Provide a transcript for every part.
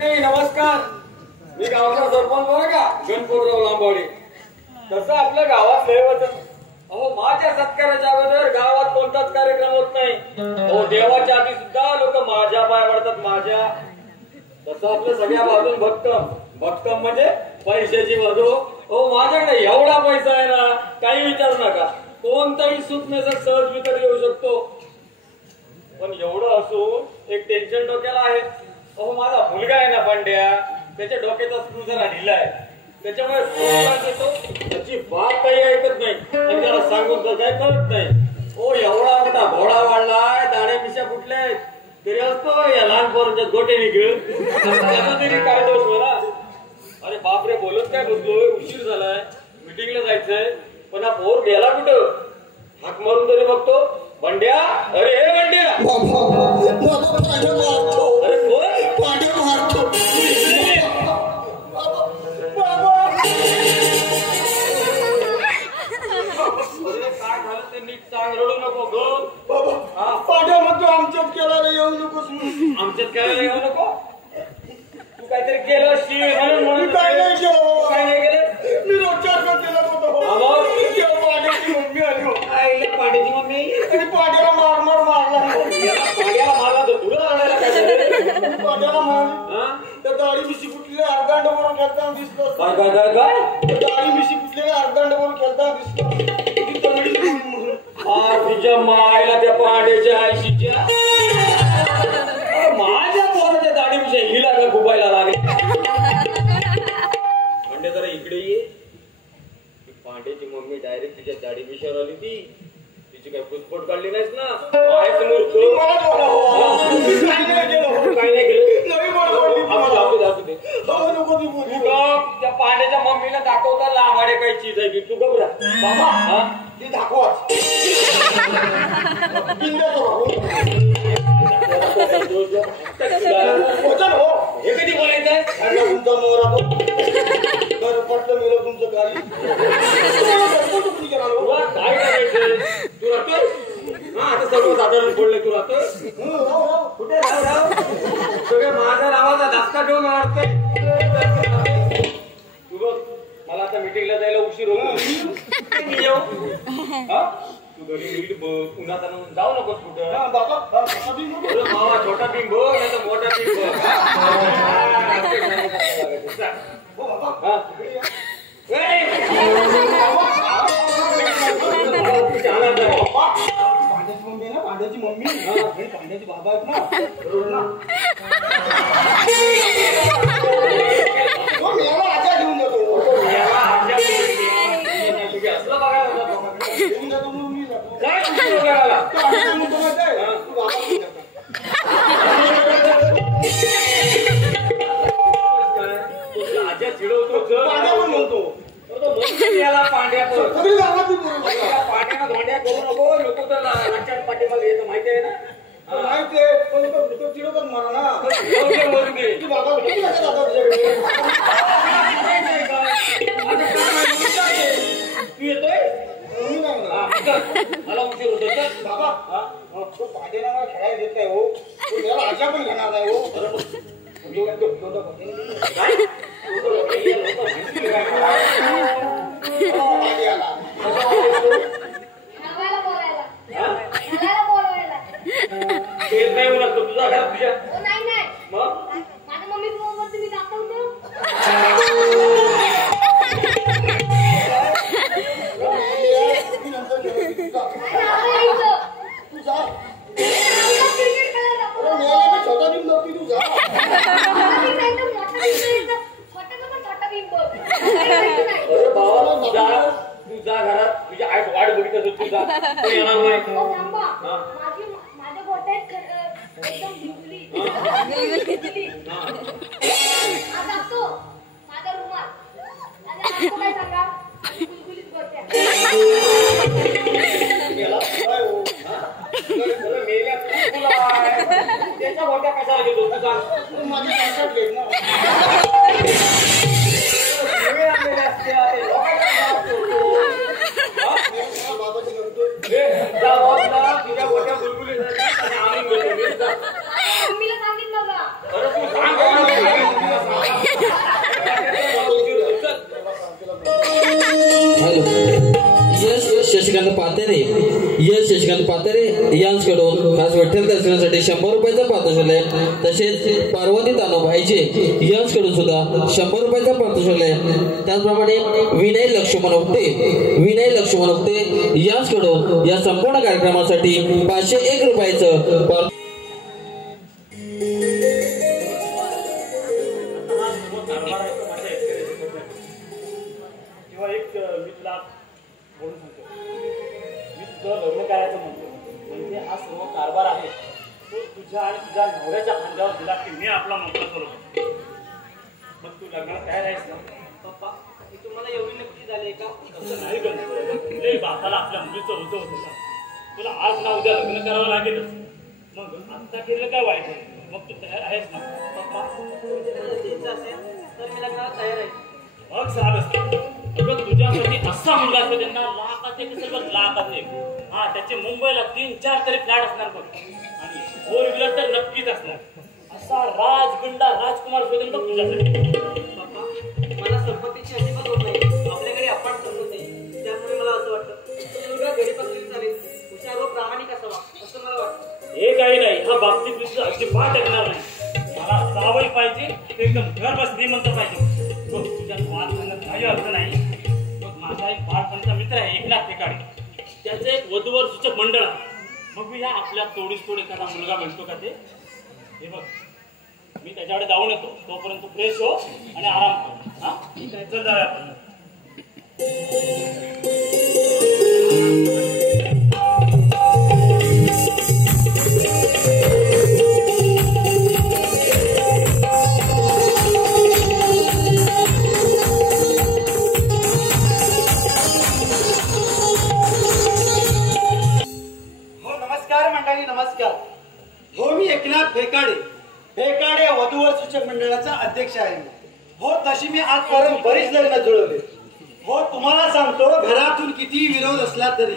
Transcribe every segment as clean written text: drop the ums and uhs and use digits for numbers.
नमस्कार, मी गावचा सरपंच बघा गणपतराव लांबवडे. तसं आपल्या गावात लय वचन. अहो माझ्या सत्काराच्या अगोदर गावात कोणताच कार्यक्रम होत नाही. हो देवाच्या आधी सुद्धा लोक माझ्या पाय पडतात माझ्या. तसं आपल्या सगळ्या बाजून भक्कम म्हणजे पैशाची बाजू. हो माझ्याकडे एवढा पैसा आहे ना, काही विचारू नका. कोणताही सुखमेसक सहज विकत येऊ शकतो. पण एवढं असून एक टेन्शन डोक्याला आहे. अहो माझा मुलगा आहे ना पांड्या, त्याच्या डोक्याचा स्क्रू जरा ढिला आहे. त्याच्यामुळे त्याची बात काही ऐकत नाही आणि त्याला सांगून तर काही कळत नाही. ओ एवढा मोठा घोडा वाढलाय, दाढे मिशा फुटले तरी असतो या लहान पोरांच्या गोटे निघेल तरी काय दोष मला. अरे बापरे, बोलत काय बोलतोय, उशीर झालाय, मिटिंगला जायचंय. पण हा पोर गेला कुठं? हाक मारून तरी बघतो. बंड्या, अरे हे बंड्या, अरे काय झालं ते नीट सांग, रडू नको ग. पाड्या म्हणतो आमच्यात केला येऊ नकोस. आमच्यात करायला येऊ नको. तू काहीतरी केलं शी म्हणून काय नाही केलं. काय नाही केलं. मी रोजच्या केला होतो. पाड्याची मम्मी आली. पांड्याची मम्मी आणि पाड्याला मारला. पांड्याला मारला तर तुला आणायला काय झालं? पाड्याला मारली तर दाढी मिशी कुठले अर्धांडवर खेळताना दिसतो. काय दाढी मिशी कुठले अर्धांडवर खेळताना दिसतो. तुझ्या मायला त्या पांड्याच्या आयशीच्या माझ्या पोराच्या दाढीविषयी हिला का गुबायला लागेल. पांड्या जरा इकडे ये. पांड्याची मम्मी डायरेक्ट तिच्या दाढी विषयावर आली. तिची काही पुसपोट काढली नाहीस ना. काय नाही केलं. त्या पांड्याच्या मम्मीला दाखवता लांबाडे काही चीज आहे की तू घबरा बाबा. ती दाखवा हे कधी बोलायचंय. तुमचा मोरा पटलं गेलं तुमचं गाडी. काय करायचंय तू राहतोय. आता सर्वसाधारण बोलले तू राहतोय. कुठे राव सगळ्या माझ्या नावाचा धसका ठेवून मारतोय. तू बघ मला आता मिटिंगला जायला उशीर होतो. मी येऊ. तू घरी नीट बघ. उन्हात आणून जाऊ नकोस कुठं. मावा छोटा बिंब नाही तर मोठा बिंब. पांड्याची मम्मी पांड्याची बाबा आहेत ना. आजा घेऊन जातो. असलं बघायला घेऊन जातो मी जातो. काय बघायला आजा चिडवतो. पांड्या पण म्हणतो. पांड्या पांड्याला धोंड्या करू नको. लोक तर लक्षात पाठीमागे येतं माहिती आहे ना. माहिती आहे पण तो चिडवतात मला ना. तू येतोय मला उशीर होतो. बाबा तो पांड्याला मला खेळायला देत नाही हो. याला आजा पण घेणार नाही हो. नाही म्हणत तुझा घरात तुझ्या मग माझ्या मम्मी सोबत तुम्ही दाखवतो. छोटा बिंब तू जा. छोटा बिंब अरे बाबा पातेरे, यश शशिकांत पातेरे यांच्याकडून खास विठ्ठल दर्शनासाठी 100 रुपयाचा पारितोषिक आहे. तसेच पार्वती तानू भाईचे यांच्याकडून सुद्धा 100 रुपयाचा पारितोषिक आहे. त्याचप्रमाणे विनय लक्ष्मण उपटे यांच्याकडून या संपूर्ण कार्यक्रमासाठी 501 रुपयाचं लग्न करायचं म्हणतो म्हणजे हा सर्व कारभार आहे तो तुझ्या आणि तुझ्या नवऱ्याच्या खांद्यावर दिला की मी आपला मोकळा करू. मग तू लग्नाला तयार आहेस ना? पप्पा मी तुम्हाला एवढी नक्की झाली का? तसं नाही गणपती बापाला आपल्या मुलीचं होतं होतं का? तुला आज ना उद्या लग्न करावं लागेलच. मग आत्ता केलं काय वाईट आहे? मग तू तयार आहेस ना? पप्पा द्यायचं असेल तर मी लग्नाला तयार आहे. मग साध असते तुझ्यासाठी असा मुलगा असतो त्यांना लाखात एक असेल बघ, लाखात एक. हा त्याचे मुंबईला 3-4 तरी फ्लॅट असणार बघ आणि 4 व्हीलर तर नक्कीच असणार. असा राजगंडा राजकुमार शोधेन बघ तुझ्यासाठी. पप्पा मला संपत्तीची अजिबात होत नाही. आपल्याकडे अपाट संपत्ती आहे. त्यामुळे मला असं वाटतं तो मुलगा घरी बसलेला चालेल, हुशार व प्रामाणिक असावा असं मला वाटतं. हे काही नाही, हा बाबतीत तुझं अजिबात ऐकणार नाही. मला जावई पाहिजे ते एकदम घर बस श्रीमंत पाहिजे. बघ तुझ्या वाद करण्यात काही अर्थ नाही. मग माझा एक बाळपणचा मित्र आहे एकनाथ फेकाडे, त्याचं एक वधूवर सूचक मंडळ आहे. मग मी या आपल्या तोडीस तोड एखादा मुलगा म्हणतो का ते? हे बघ मी त्याच्याकडे जाऊन येतो, तोपर्यंत फ्रेश हो आणि आराम कर. हा काय चल जाऊया आपण. नमस्कार. हो मी एकनाथ फेकाडे वधूवर सूचक मंडळाचा अध्यक्ष आहे. हो तशी मी आजपर्यंत बरीच लग्न जुळवले. हो तुम्हाला सांगतो घरातून किती विरोध असला तरी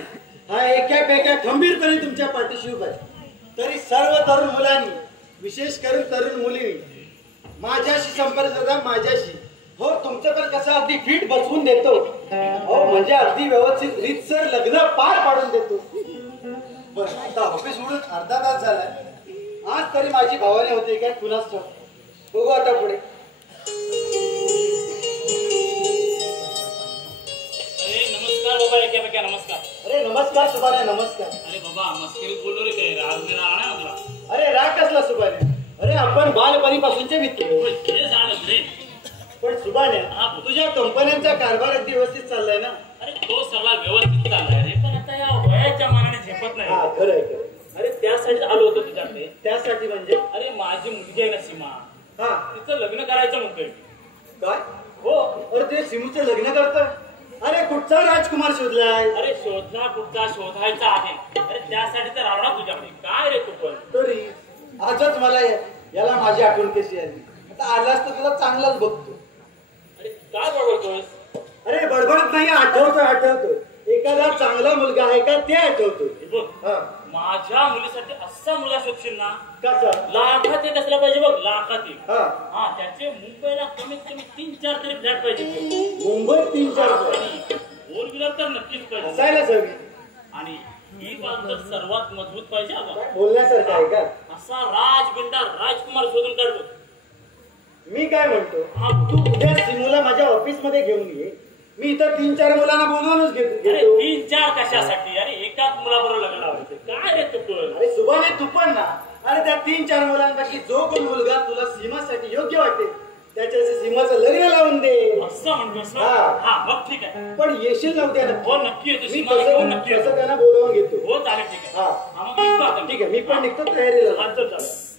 हा एकापेक्षा खंबीरपणे तुमच्या पाठीशी उभा आहे. तरी सर्व तरुण मुलांनी विशेष करून तरुण मुलींनी माझ्याशी संपर्क साधा माझ्याशी. हो तुमचं तर कसं अगदी फिट बसवून देतो. हो म्हणजे अगदी व्यवस्थित रीतसर लग्न पार पाडून देतो. बरं आता ऑफिस उडून अर्धा तास झालाय. आज तरी माझी भावाने होते काय कुणाच ठाऊक. बघू आता पुढे. अरे नमस्कार बाबा एकापेक्षा नमस्कार. अरे नमस्कार सुभाने नमस्कार. अरे बाबा मस्करीत बोललो रे काय राग बिना आणा तुला. अरे राग कसला सुभाने. अरे आपण बालपणीपासूनचे मित्र. हे झालं रे. पण सुभाने तुझ्या कंपन्यांचा कारभार अगदी व्यवस्थित चाललाय ना? अरे तो सगळा व्यवस्थित चाललाय रे, पण आता या वयाच्या मानाने झेपत नाही. हा खरं आहे. अरे त्यासाठी आलो होतो तुझ्याकडे. त्यासाठी म्हणजे? अरे माझी मुलगी आहे ना सीमा, हा तिचं लग्न करायचं म्हणतोय. काय? हो. अरे ते सिमूचं लग्न करतं? अरे कुठचा राजकुमार शोधलाय? अरे शोधला कुठचा शोधायचा आहे. अरे त्यासाठी तर आला तुझ्याकडे. काय रे तू पण. तरी आजच मला याला माझी आठवण कशी आली. आता आलास तर तुला चांगलाच बघतो. अरे काय बडबडतोयस? अरे बडबडत नाही, आठवतो. एखादा चांगला मुलगा आहे का ते आठवतो. माझ्या मुलीसाठी असा मुलगा शोधशील ना कसा? लाखात एक असला पाहिजे बघ, लाखात एक. हा त्याचे मुंबईला कमीत कमी 3-4 तरी फ्लॅट पाहिजे. मुंबईत 3-4 4 व्हीलर तर नक्कीच पाहिजे. असायलाच हवी. आणि ही बाब तर सर्वात मजबूत पाहिजे. बोलण्यासारखं आहे का? असा राजगंडा राजकुमार शोधून काढतो. मी काय म्हणतो, तू उद्या सिमूला माझ्या ऑफिस मध्ये घेऊन ये. मी इथं 3-4 मुलांना बोलवूनच घेतो. 3-4 कशासाठी? अरे एकाच मुलाबरोबर लग्न लावायचं. काय रे तू पण. अरे सुभाने तू पण ना. अरे त्या 3-4 मुलांपैकी जो कोण मुलगा तुला सीमासाठी योग्य वाटेल त्याच्याशी सीमाचं लग्न लावून दे. असं म्हणतोस ना? हा मग ठीक आहे. पण येशील नव्हत्या ना? हो नक्की येतो. मी सीमाला घेऊन नक्की येतो. तसं त्यांना बोलवून घेतो. हो चालेल ठीक आहे. हा मग निघतो आता. ठीक आहे मी पण निघतो तयारीला. चालेल.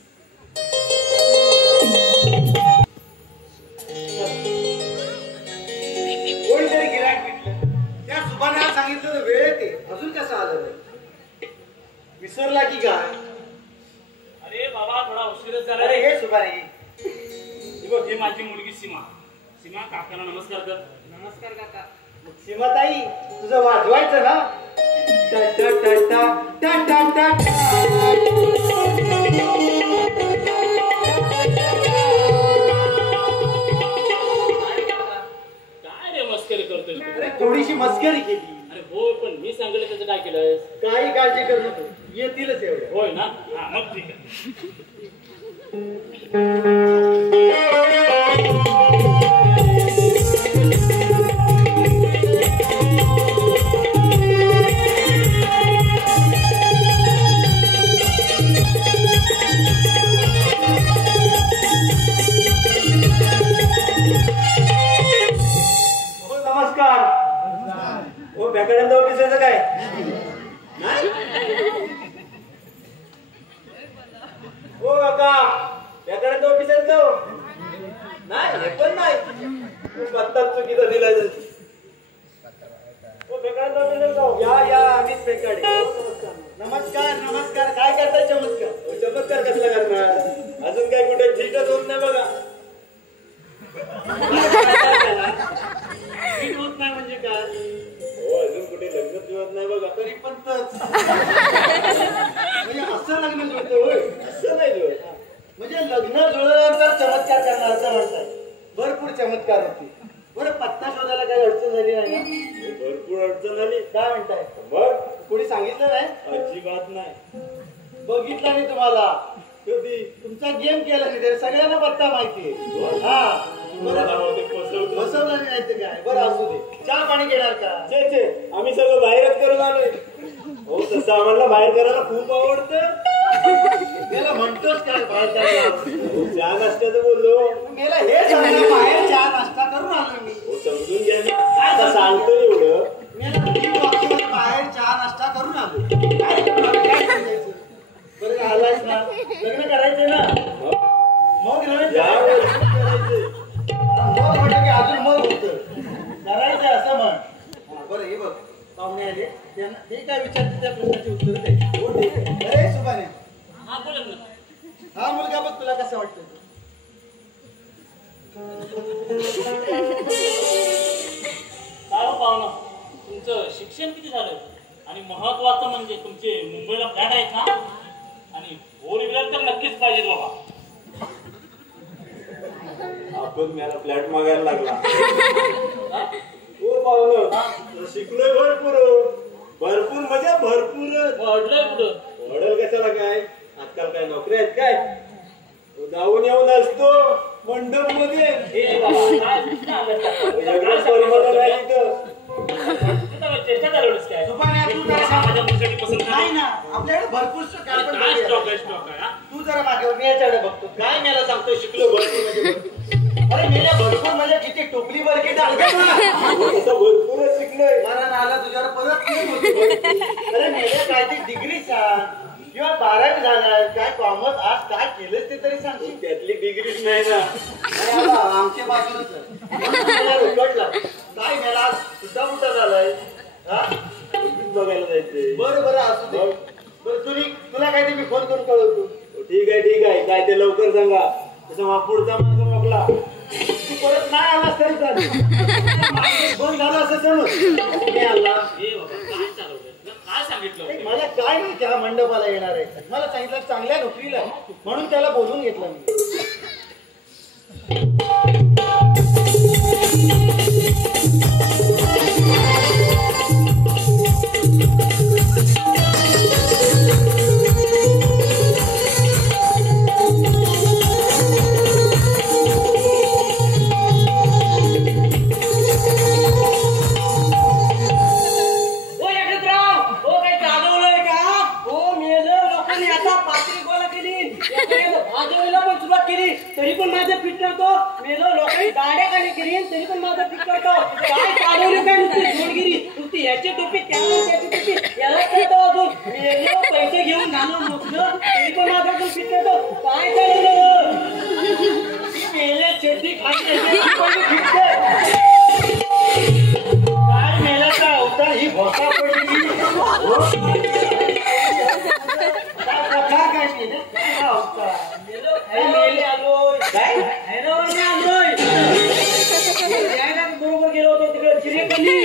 कोणीतरी गिऱ्हाईक भेटलं. त्या सुभाने सांगितलं वेळ येते अजून कसं आलं नाही? विसरला की काय? अरे बाबा थोडा उशीरच झाला. अरे हे सुभाने बघ ही माझी मुलगी सीमा. सीमा काकाला नमस्कार कर. नमस्कार काका. सीमाताई तुझं वाजवायचं ना? टा टा टा टा टा टा काय रे मस्करी करतोय? अरे थोडीशी मस्करी केली. अरे हो पण मी सांगितलं त्याचं काय केलं? मग ठीक आहे. नमस्कार. ओ बॅकड्यांदा ऑफिसरचं काय हो काका बॅकड्यांदा ऑफिसरचं नाही हे पण नाही पत्ता चुकीचा दिलाय. ओ बॅकड्यांदा ऑफिसरचं या या आम्हीच बेकाडे. नमस्कार नमस्कार. काय करताय चमत्कार? चमत्कार कसला करणार? अजून काय कुठे ठीकच होत नाही बघा. ठीक होत नाही म्हणजे काय? हो अजून कुठे लग्न जुळत नाही बघा. तरी पण म्हणजे असं लग्न जुळतं होय? असं नाही जुळत. म्हणजे लग्न जुळल्यानंतर चमत्कार करणार असं म्हणताय. भरपूर चमत्कार होती. बरं पत्ता शोधायला काही अडचण झाली नाही ना? भरपूर अडचण झाली. काय म्हणताय? बघ कोणी सांगितलं नाही? अजिबात नाही. बघितलं नाही तुम्हाला कधी? तुमचा गेम केला नाही तरी सगळ्यांना पत्ता माहिती आहे. हा बसवलं नाही तर काय. बरं असू दे. चहा पाणी घेणार का? छे आम्ही सगळं बाहेरच करून आलोय. हो तसं आम्हाला बाहेर करायला खूप आवडतं. मला म्हणतोच काय बाहेर करायला चहा नाश्त्याचं बोललो. मला हे सांगा बाहेर चहा नाश्ता करून आलोय मी. हो समजून घ्या ना. काय सांगतो एवढं? मला बाहेर चहा नाश्ता करून आलो. काय सांगायचं? बरं आलायच ना. लग्न करायचंय ना? मग करायचं. मग म्हटलं की अजून मग होत करायचंय असं म्हण. बरं हे बघ पाहुणे आले त्यांना ते काय विचारते त्या प्रश्नाची उत्तर द्यायची. हो ठीक आहे. अरे सुभाने हा बोला ना. हा मुलगा बघ तुला कसं वाटतं? काय हो पाहुणा तुमचं शिक्षण किती झालं? आणि महत्वाचं म्हणजे तुमचे मुंबईला फ्लॅट आहेत ना? आणि फोर व्हीलर तर नक्कीच पाहिजे बाबा. आपण मला फ्लॅट मागायला लागला. हो पाहुणं शिकलोय भरपूर. भरपूर म्हणजे भरपूर. वाढलंय कुठं? मॉडेल कशाला काय? आजकाल काय नोकरी आहेत काय? जाऊन येऊन असतो मंडप मध्ये. हे बाबा काय चेष्टा चालवलीस काय? माझ्या मुलीसाठी पसंत नाही ना आपल्याकडे भरपूर काय स्टॉक आहे हा? तू जरा मागे मी याच्याकडे बघतो. काय मला सांगतो शिकलो भरपूर म्हणजे भरपूर. अरे मेल्या भरपूर म्हणजे किती टोपली बरकी भरपूरच शिकलोय. मला नाला तुझ्यावर परत. अरे मेल्या काय ती डिग्री सांग किंवा 12वी झालाय काय कॉमर्स आर्ट्स काय केलंच ते तरी सांगशील. त्यातली डिग्रीच नाही ना. आमच्या बाजूला काय मेला सुद्धा कुठं झालाय बघायला जायचंय. बरं बरं असू दे. बरं तुला काय ते मी फोन करून कळवतो. ठीक आहे काय ते लवकर सांगा. तसं पुढचा माणूस मोकला. तू परत नाही आलास तरी फोन झाला असं समज. नाही आला काय सांगितलं? मला काय नाही त्या मंडपाला येणार आहे. मला सांगितलं चांगल्या नोकरीला म्हणून त्याला बोलून घेतलं मी. तरी पण माझं फिट करतो. मेलो लोकांनी दाड्या खाली केली तरी पण माझं फिट करतो. काय चालवलं काय नुसती जोडगिरी नुसती याची टोपी त्याची टोपी याला करतो. अजून मेलो पैसे घेऊन घालून मोठलं तरी पण माझं अजून फिट करतो. काय चालवलं मेल्या चड्डी खाली काय मेल्याचा अवतार ही भोसा पडली. काय केलं काय अवतार मेले आलोय काय आलोय बरोबर गेलो होतो तिकडे चिरेपल्ली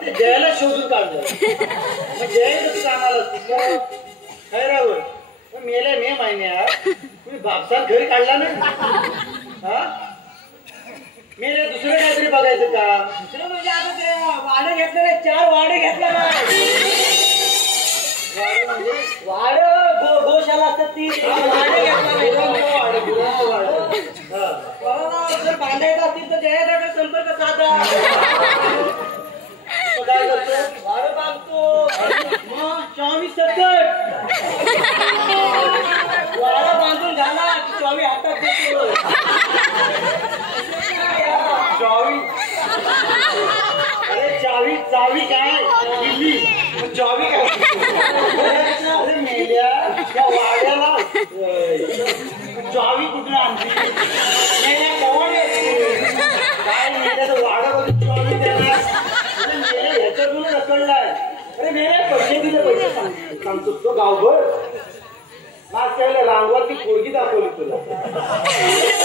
ते जयाला शोधून काढलं. मग जय कामाला काय राहुल मेल्या मे महिन्यात तुम्ही बापसात घरी काढला ना. हा मेले दुसरं काहीतरी बघायचं का? दुसरं म्हणजे आता ते वाडे घेतलं 4 वाडे घेतलं ना. वाड गोशाला असतात ती जर बांधायचं असतील तर जयादाचा संपर्क साधा. काय करतो? वाड बांधतो मग 24/7 वाडा बांधून झाला की 24 हातात देतो. 24 चावी काय दिल्ली 24 काय अरे मेल्या त्या वाड्याला चावी कुठे आणली मेल्या कवळ काय मेल्याचं वाड्यामध्ये 24 देणार अरे मेल्या ह्याच्या तुला रखडलाय. अरे मेल्या पैसे दिले पैसे सांगतो तो गावभर आज त्याला रांगवातली पोरगी दाखवली तुला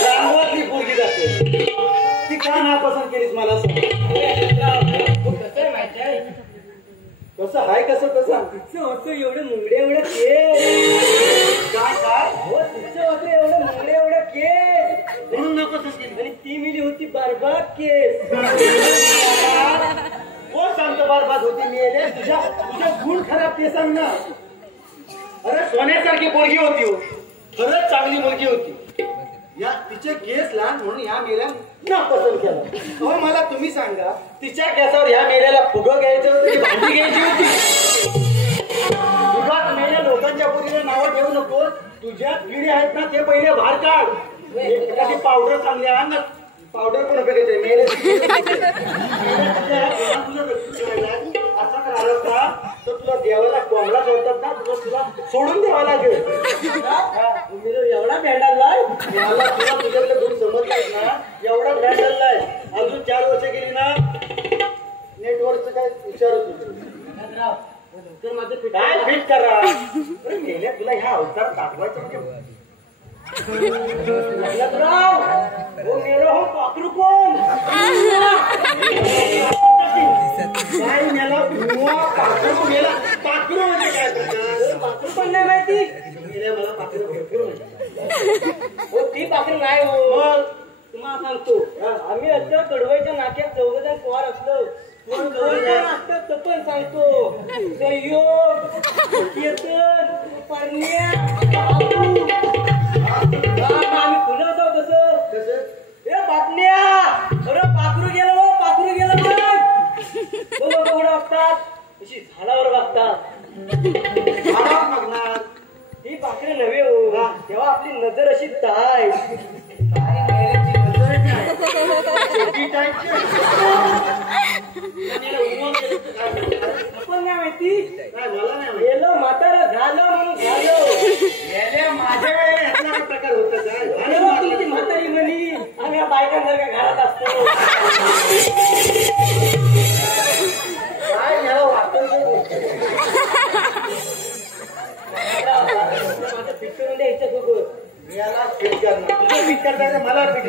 रांगवातली पोरगी दाखवली ती का नापसंत केलीस मला सांग. कसं आहे माहिती आहे कसं हाय कसं तसं तिचं होतं एवढं मुंगडे एवढं केस काय काय हो तिचं होतं एवढं मुंगडे एवढं केस म्हणून नको केली आणि ती मिली होती बरबाद केस. कोण सांगतो बरबाद होती मेले तुझ्या गुण खराब ते सांग ना. अरे सोन्यासारखी पोरगी होती हो खरंच चांगली मुलगी होती या तिचे केस लहान म्हणून या मेल्या नापसंत केला. हो मला तुम्ही सांगा तिच्या केसावर ह्या मेल्याला फुगं घ्यायचं होतं की भांडी घ्यायची होती. तुझ्यात मेल्या लोकांच्या पोरीला नावं ठेवू नको. तुझ्यात किडे आहेत ना ते पहिले बाहेर काढ. एखादी पावडर चांगली आण ना पावडर पण बघायचे मेले असं करायला का तर तुला देवाला कोंबडा सोडतात ना तुला सोडून द्यावा लागेल. एवढा भेंडालाय मला तुला तुझ्याकडे गुण समजलाय ना एवढा भेटलाय अजून 4 वर्ष गेली ना नेटवर्कचं काय विचारत होतं माझं काय फिट करा गेल्या तुला ह्या अवतार दाखवायचं म्हणजे वो मेरा हो पाखरू कोण काय मेला पाखरू मेला पाखरू म्हणजे काय पाखरू पण नाही माहिती मेल्या मला पाखरू भरपूर म्हणजे हो ती पाखरू नाही हो तुम्हाला सांगतो आम्ही असं कडवायच्या नाक्यात 4 जण पोहार असलो असतात तर पण सांगतो परण्या आम्ही फुलं होतो तसं ए बातम्या अरे पाखरू गेलं हो पाखरू गेलं मग लोक कुठं वागतात अशी झाडावर वागतात मागणार ती पाखरे नव्हे हो तेव्हा आपली नजर अशी ताय आपण नाही माहिती मला नाही गेलं म्हातारा झालं म्हणून झालं माझ्या वेळेला प्रकार होता काय तुमची म्हातारी म्हणी आम्ही या बायकांसारख्या घरात असतो काय याला वाटतं माझं फिट करून द्यायचं सोबत याला फिट करणार तुझं फिट करता मला फिट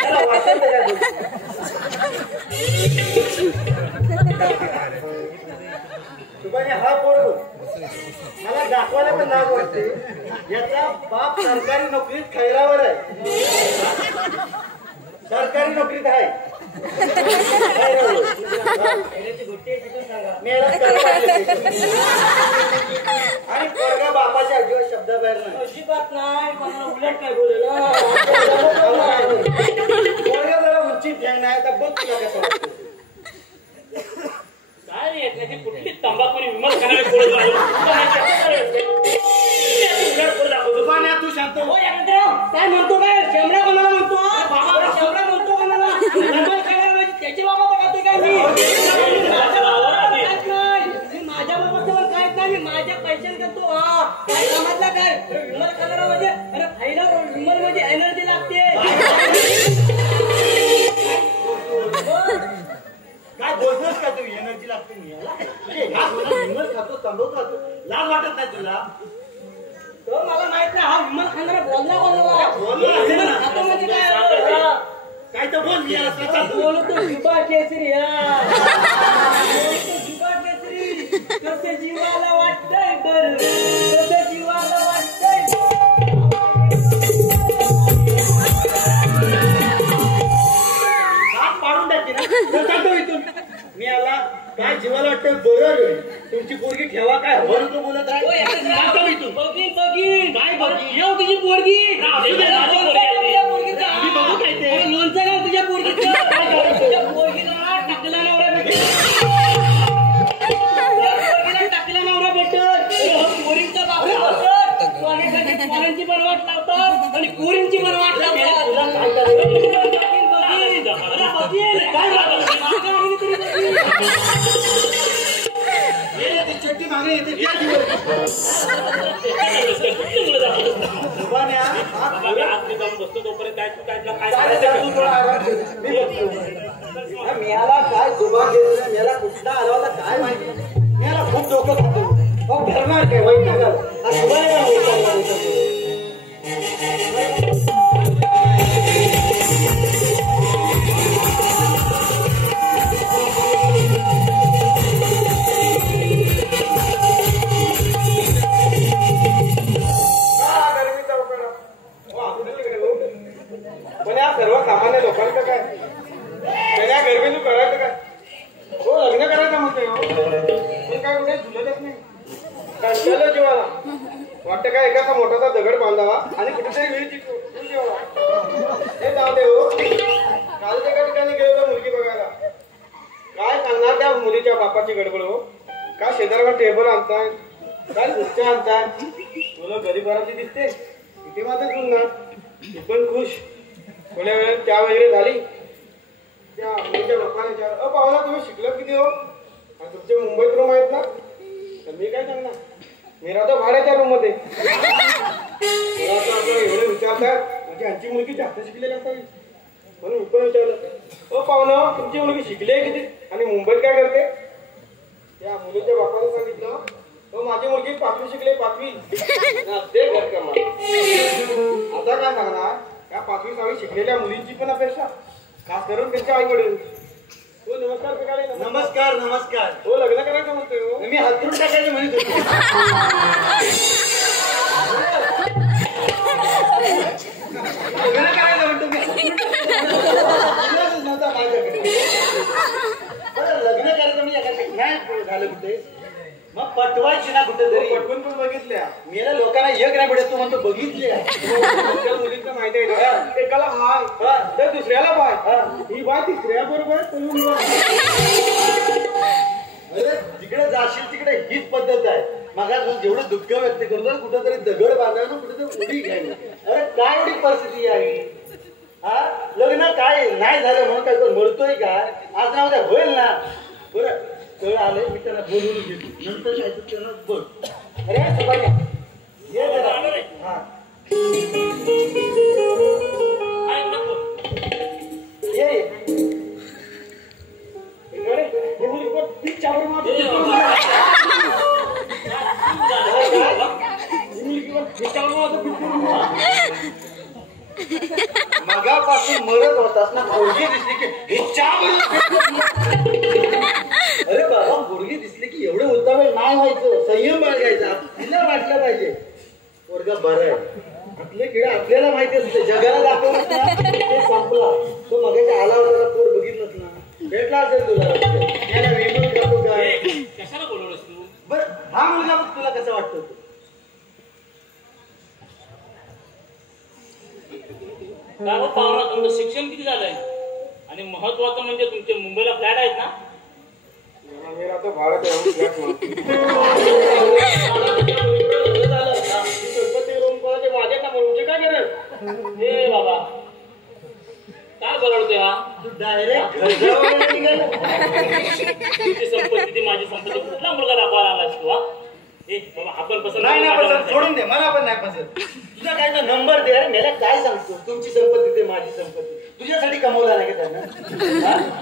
त्याला वाटतं तुझ्या हा पोरग मला दाखवायला पण लाज वाटते याचा बाप सरकारी नोकरीत खैरावर आहे सरकारी नोकरीत आहे आणि पोरगा बापाच्या अजिबात शब्दाबाहेर नाही अजिबात नाही मला उलट काय बोलेल पोरगा जरा उंचीत घ्याय नाही तर बघ तुला कसं वाटतं काय रे यातली कुठली तंबाखू आणि विमल करायला बोलत तू शांत हो. काय म्हणतो काय शेमरा कोणाला म्हणतो शेमरा म्हणतो कोणाला त्याचे बाबा खाते काय मी माझ्या बाबाचं काहीच नाही मी माझ्या पैशाने करतो काय समजला काय विमल खाणार म्हणजे अरे खायला विमल म्हणजे एनर्जी लागते काय बोलतोस का तू एनर्जी लागते मी हिंमत खातो तंबाखू खातो लाज वाटत नाही तुला तो मला माहित नाही हा विमल खाणार बोलला बोलला खातो म्हणजे काय काय तर बोल मी याला स्वतः बोलतो जुबा केसरी जुबा केसरी कसं जीवाला वाटतंय बर कसं जीवाला वाटतंय हात पाडून टाकी ना जातो इथून मी आला काय जीवाला वाटतं बरोबर तुमची पोरगी ठेवा काय हवं तू बोलत जातो मी तू. बघीन काय बघीन येऊ तुझी पोरगी मी बघू काय ते लोणचं घाल तुझ्या पोरगीचं. तुझ्या पोरगीला टाकला नवरा भेटेल टाकला नवरा भेटेल पोरींचा बाप पोरांची पण वाट लावतात आणि पोरींची पण वाट लावतात. तुला काय करायचं चट्टी मागे येते त्या बसतो तोपर्यंत काय मेला काय दुबार घेतलं मेला कुठला आला होता काय माहिती मेला खूप डोकं खातो धरणार काय वाईट नका सर्वसामान्य लोकांचं काय त्या गरबीतून करायचं काय हो लग्न करायचं म्हणतोय पण काय कुठे झुलतच नाही कंटाळलं जीवाला वाटतं काय एखादा मोठासा दगड बांधावा आणि कुठेतरी विहीर चिकटून जेवावा हे जाऊ दे हो काल एका ठिकाणी गेलो होतो मुलगी बघायला काय सांगणार त्या मुलीच्या बापाची गडबड हो काय शेजारवर टेबल आणताय काय खुर्च्या आणताय तुला गरीबाराची दिसते किती मात्र सुनणार ती पण खुश थोड्या वेळात त्या वगैरे झाली त्या मुलीच्या बापाने विचारलं पाहुणा तुम्ही शिकलात किती हो तुमचे मुंबईत रूम आहेत ना तर मी काय सांगणार मी राहतो भाड्याच्या रूम मध्ये एवढे विचारतात म्हणजे आमची मुलगी जास्त शिकलेली असावी म्हणून मी पण विचारलं पाहुणा तुमची मुलगी शिकली आहे किती आणि मुंबईत काय करते त्या मुलीच्या बापाने सांगितलं माझी मुलगी 5वी शिकले 5वी ते घर कमा आता काय सांगणार या 5वी 6वी शिकलेल्या मुलींची पण अपेक्षा खास करून त्यांच्या आई वडील हो नमस्कार पिकाळे नमस्कार नमस्कार हो लग्न करायचं म्हणतोय हो मी हातरून टाकायचं म्हणत होतो लग्न करायचं म्हणतो मी नव्हता माझ्याकडे लग्न करायचं म्हणजे नाही झालं कुठे मग पटवायची ना कुठे तरी पटवून पण बघितल्या मेला लोकांना एक नाही पडत तू म्हणतो बघितले मुलींचं माहिती आहे एकाला हाय तर दुसऱ्याला बाय ही बाय तिसऱ्या बरोबर अरे जिकडे जाशील तिकडे हीच पद्धत आहे मग जेवढं दुःख व्यक्त करतो कुठेतरी दगड बांधायला कुठेतरी उडी घ्यायला अरे काय एवढी परिस्थिती आहे हा लग्न काय नाही झालं म्हणून काय तर मरतोय काय आज ना उद्या होईल ना बरं कळ आलंय मी त्याला बोलवून घेतो नंतर काय त्यांना बघ अरे सगळ्या ये जरा हा ये मगापासून मरत होतास ना मुलगी दिसली की अरे बाबा मुलगी दिसली की एवढे उतावळ नाही व्हायचं संयम बाळगायचा तिला वाटलं पाहिजे वर्ग बरं आहे आपले किडा आपल्याला माहिती असते जगाला दाखवत ना ते संपला तो मगाच्या आला होता पोर बघितलंच ना भेटला असेल तुला याला विमान करतो काय कशाला बोलवलंस तू बर हा मुलगा बघ तुला कसं वाटतं काय हो पाहुणा तुमचं शिक्षण किती झालंय आणि महत्वाचं म्हणजे तुमचे मुंबईला फ्लॅट आहेत ना मी राहतो भाड्यात माझ्या ना म्हणून काय करत हे बाबा काय बोलवतोय हा तू डायरेक्ट तुमची संपत्ती ती माझी संपत्ती कुठला मुलगा दाखवायला आलास तू हा ए बाबा आपण पसंत नाही ना पसंत सोडून दे मला पण नाही पसंत तुझा काय तो नंबर दे मला काय सांगतो तुमची संपत्ती ते माझी संपत्ती तुझ्यासाठी कमवला नाही का त्यांना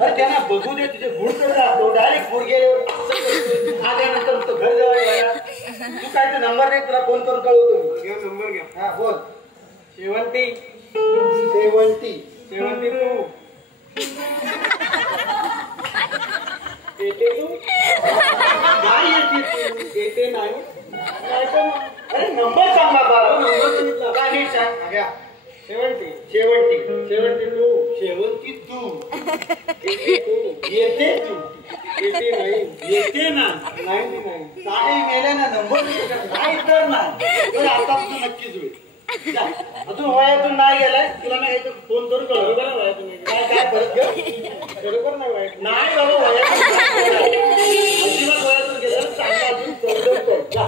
अरे त्यांना बघू दे तुझे गुण तर दाखव डायरेक्ट पुढे गेल्यावर आल्यानंतर तो घर जवळ तू काय ते नंबर नाही तुला फोन करून कळवतो घ्या नंबर घ्या हा बोल 70 अरे नंबर सांग बाबा नंबर सांगितला काय नीट सांग घ्या 72 येते तू येते ना 99 साडी मेल्या ना नंबर नाही तर नाही तर आता तुझं नक्कीच होईल जा. अजून वयातून नाही गेलाय तुला नाही फोन करून कळवलं वयातून काय काय परत बरोबर नाही वयात नाही बाबा अजिबात वयातून गेलं चांगलं अजून कर जा.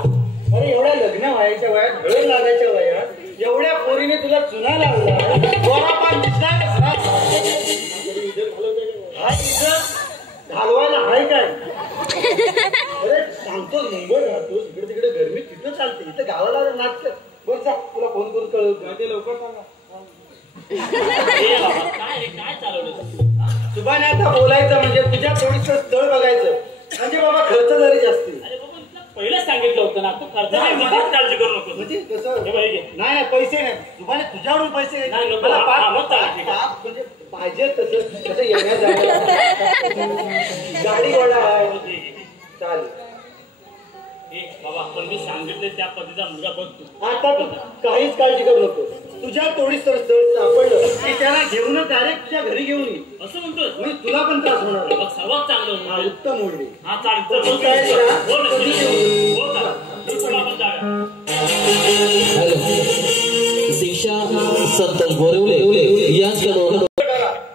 अरे एवढ्या लग्न व्हायच्या वयात घर लागायच्या वयात एवढ्या पोरीने तुला चुना लावला गोरापान दिसणार हा इज्जत घालवायला हाय काय अरे सांगतो मुंबई राहतोस इकडे तिकडे गरमी तिथं चालते इथं गावाला नाचत बरं जा तुला फोन करून कळवतो ते लवकर सांगा काय चालवलं सुभाने आता बोलायचं म्हणजे तुझ्या थोडीसं स्थळ बघायचं म्हणजे बाबा खर्च जरी जास्त अरे बाबा तुला पहिलेच सांगितलं होतं ना तू खर्च काळजी करू नको म्हणजे कसं हे बघ, हे घे. नाही पैसे नाही सुभाने तुझ्यावरून पैसे नाही, नको. मला हा, मग चालेल, ठीक आहे. म्हणजे पाहिजे तसं येण्या जाण्या गाडी घोडा आहे चालेल हे बाबा पण मी सांगितलं त्या पद्धतीचा मुलगा बघ तू आता तू काहीच काळजी करू नको तुझ्या थोडी स्थळ सापडलं की त्याला घेऊनच डायरेक्ट तुझ्या घरी घेऊन ये असं म्हणतोय म्हणजे तुला पण त्रास होणार नाही. मग सर्वात चांगलं हा, होईल. उत्तम होईल हा चालेल चल, तू हो, काय हो, करा? हो, नक्की. कधी येऊ? हो, चालेल. चल, आपण जाऊया. हॅलो दीक्षा संतोष बोरिवले यांच्याकडून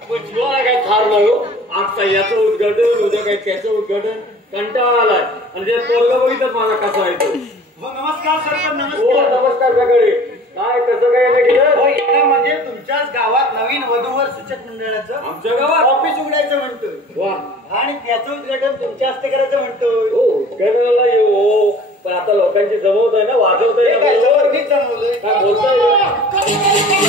पण जीवाला काय थार नाही हो. आता याचं उद्घाटन उद्या काय त्याचं उद्घाटन कंटाळा आलाय आणि त्यात पोरगा बघितलं माझा कसा आहे तो हो नमस्कार सरपंच हो नमस्कार नमस्कार सकाळी काय कसं काय यायला गेलं हो येणं म्हणजे तुमच्याच गावात नवीन वधूवर सूचक मंडळाचं आमच्या गावात ऑफिस उघडायचं म्हणतोय वा आणि त्याचं उद्घाटन तुमच्या हस्ते करायचं म्हणतोय हो उद्घाटनाला येऊ हो. पण आता लोकांची जमवत आहे ना वाजवत हे आहे काय ना जबरदस्त जमवलंय. काय बोलताय का?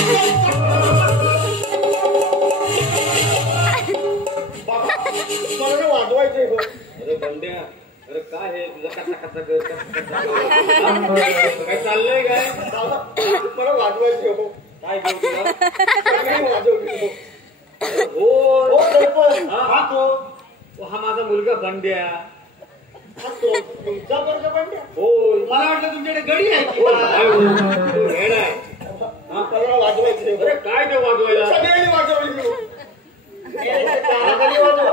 मला ना वाजवायचंय बघ. अरे बंड्या अरे काय हे तुझं कसा कसा कर कसा काय चाललंय काय दादा, मला वाजवायचंय हो. काय घेऊ तुला सगळी वाजवली हो. हो हो सरपंच हा? हा तो हा माझा मुलगा बंड्या हा तो तुमचा वर्ग पण हो मला वाटलं तुमच्याकडे गडी आहे की काय काय? हो? तो हेड आहे मला वाजवायचंय अरे काय ते वाजवायला सगळ्यांनी वाजवली मी. कानाखाली वाजवा.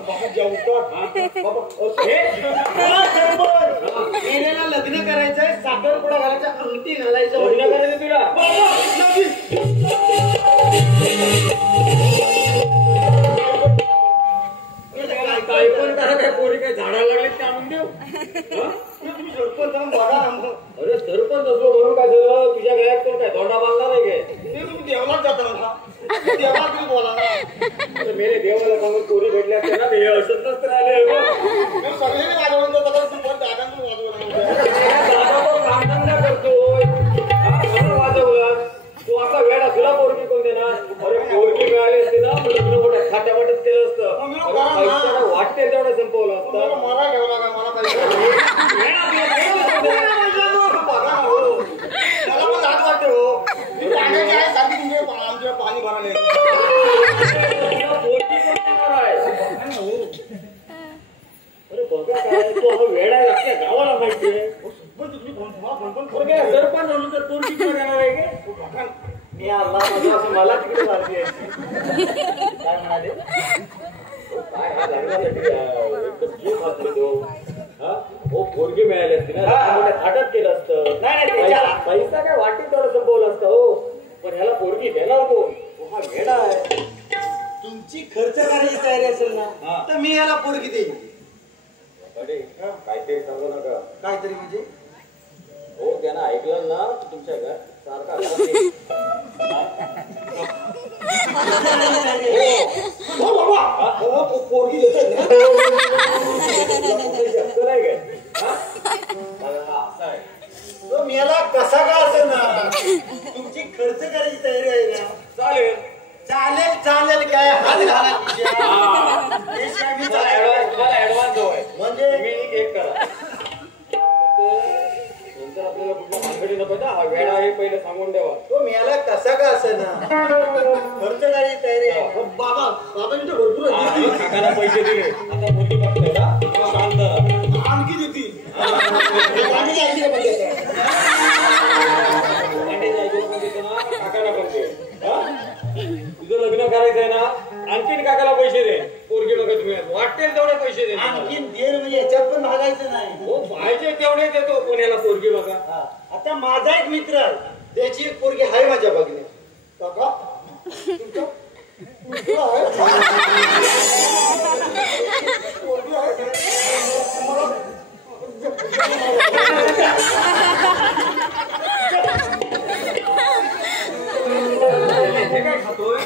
बाबा जेवतात. बाबा, हे? हा, सरपंच. मेलेला लग्न करायचंय साखरपुडा घालायचा अंगठी घालायचं लग्न करायचं तुला बाबा, लगीन. काय पण करा काय पोरी काय झाडाला लागले ते आणून देऊ हं? तुम्ही सरपंच जाऊन बघा ना मग. अरे सरपंच असलो म्हणून काय झालं तुझ्या गळ्यात कोण काय धोंडा बांधला नाही काय ते तुम्ही देवलाच जाता ना देवाला तुम्ही बोला ना. अरे मेरे देवाला सांगून पोरी भेटल्या असत्या ना हे असत नसतं राहिले मी सगळ्यांनी वाजवून जातात तर तू पण दादांनी वाजवलं. दादा तो कामधंदा करतोय हा, म्हणून वाजवलं तू आता वेळा तुला पोरगी कोण देणार अरे पोरगी मिळाली असते ना लग्न मोठ्या खाट्यावाटच केलं असतं अरे पैशाला वाटते तेवढं संपवलं असतं मला ठेवला काय मला पाहिजे. बघा ना हो. त्याला पण लाज वाटते हो. मी पाण्याची आहे सारखी तुमच्या आमच्या पाणी भरायला. पोरगी कोण देणार आहे अरे बघा काय तू हा वेळ आहे लागते गावाला माहितीये सरपंच म्हणून तर पोरगी कोण देणार आहे काय मी आला माझं असं मला तिकडे मारली आहे. काय म्हणाले काय हा लग्नासाठी जीव घातले तो हा हो पोरगी मिळाली असती ना लग्नामध्ये थाटात केलं असतं नाही, नाही, त्याच्या- पैसा काय वाटेल तेवढं संपवलं असतं हो पण ह्याला पोरगी देणार कोण हा वेडा आहे तुमची खर्च करायची तयारी असेल हा. ना तर मी याला पोरगी देईन. अरे काहीतरी सांगू नका काहीतरी म्हणजे हो त्यानं ऐकलं ना तुमच्या घर सारखा हो बाबा हो, पोरगी देतोय ना. तो मेला कसा का असेल ना तुमची खर्च करायची तयारी आहे ना. चालेल चालेल चालेल काय हात घाला खिशात. त्याशिवाय मी चालेल. तुम्हाला ऍडव्हान्स हवाय म्हणजे मी एक करा नंतर आपल्याला कुठल्या भानगडी नको ना हा वेळा हे पहिले सांगून द्यावा तो मेला कसा का असेल ना खर्च करायची तयारी आहे. हो, बाबा बाबांचे भरपूर आहे. काकाला पैसे दिले आता मुलगी बघतोय ना शांत राहा. आणखी देतील. आणखी आणखी पण देतात. भांड्याच्या आईला पण देतो ना, काकाला पण दे हा? तुझं लग्न करायचंय ना आणखीन काकाला पैसे दे पोरगी बघत मिळेल वाटेल तेवढे पैसे देतो आणखीन देर म्हणजे याच्यात पण भागायचं नाही. हो पाहिजे तेवढे देतो पुण्याला पोरगी बघा. हा. आता माझा एक मित्र आहे त्याची एक पोरगी आहे माझ्या बघण्यात. काका तुमचं? तुमचं आहे? पोरगी आहे? हे काय खातोय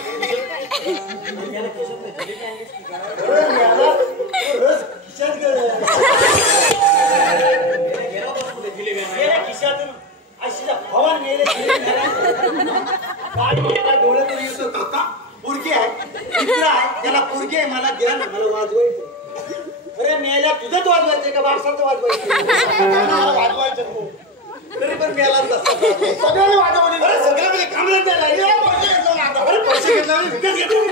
खिशातून अशी हवा नेले काय मला डोळे तरी येतो. काका पोरगी आहे मित्र आहे त्याला पोरगी आहे मला द्या ना मला वाजवायचं. अरे मेल्या तुझंच वाजवायचं का बापसाचं वाजवायचं? वाजवायचं तरी पण मेलाच सगळ्यांनी वाजवले. अरे सगळं म्हणजे कामला द्यायला अरे पैसे घेतला विकत घेतो.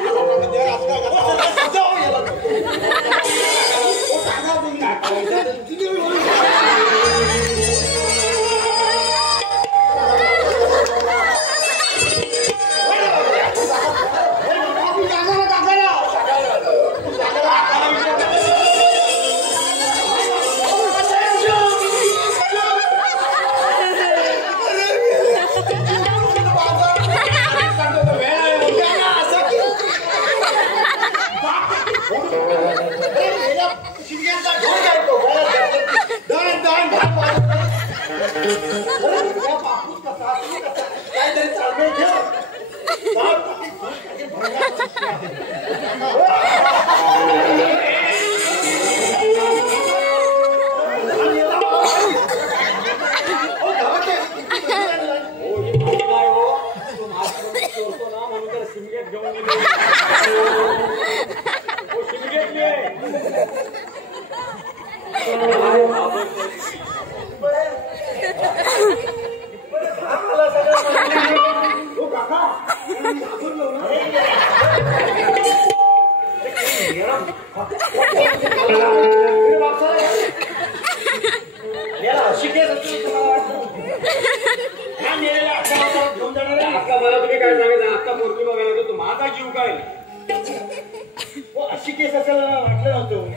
अशी केस असेल वाटलं नव्हतं.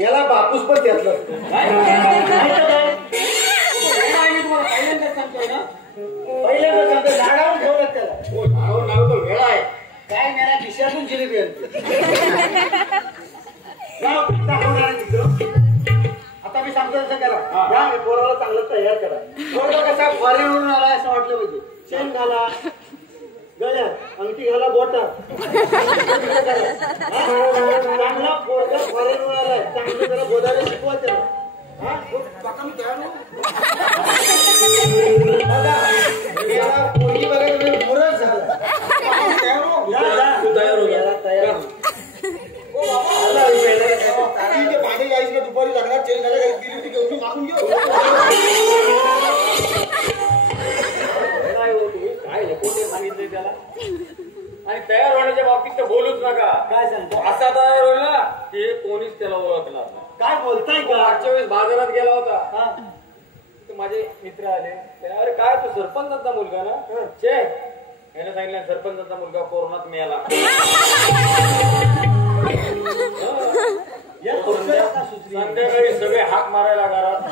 याला बापूस पण त्यातलं पहिल्यांदा सांगतो झाडावून ठेवलं त्याला. हो नाव नाव तो वेळा आहे काय मेला खिशातून जिलेबी आता मी सांगतो तसं करा. या पोराला चांगलं तयार करा. पोरगा कसा फॉरेनवरून आला असं वाटलं पाहिजे. चेन घाला गळ्यात अंगठी घाला बोटात चांगला पोरगा फॉरेनवरून आलाय चांगलं त्याला बोलायला शिकवा त्याला. पोरगी बघायला मुरच झाला. तयार हो याला तयार भांडे जायचं दुपारी लागणार चेन घाला दिली होती घेऊन मागून घेऊ. काय कोणी सांगितलंय त्याला आणि तयार होण्याच्या बाबतीत तर बोलूच नका. काय सांगतो असा तयार होईल ना की कोणीच त्याला ओळखणार नाही. काय बोलताय का? मागच्या वेळेस बाजारात गेला होता तर माझे मित्र आले अरे काय तू सरपंचाचा मुलगा ना छे याने सांगितलं सरपंचाचा मुलगा कोरोनात मिळाला. संध्याकाळी सगळे हाक मारायला घरात